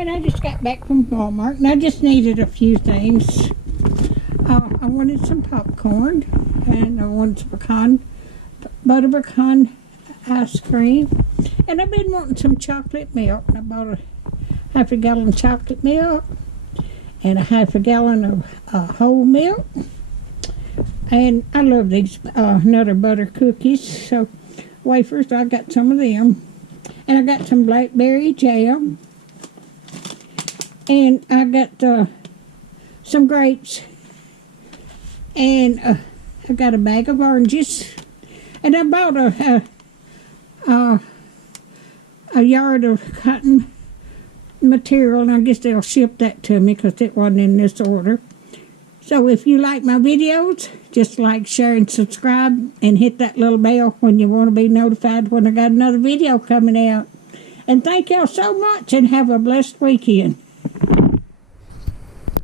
Alright, I just got back from Walmart and I just needed a few things. I wanted some popcorn and I wanted some butter pecan ice cream. And I've been wanting some chocolate milk. I bought a half a gallon chocolate milk and a half a gallon of whole milk. And I love these Nutter Butter cookies. So wafers, I got some of them. And I got some blackberry jam. And I got some grapes. And I got a bag of oranges. And I bought a yard of cotton material. And I guess they'll ship that to me because it wasn't in this order. So if you like my videos, just like, share, and subscribe. And hit that little bell when you want to be notified when I got another video coming out. And thank y'all so much and have a blessed weekend.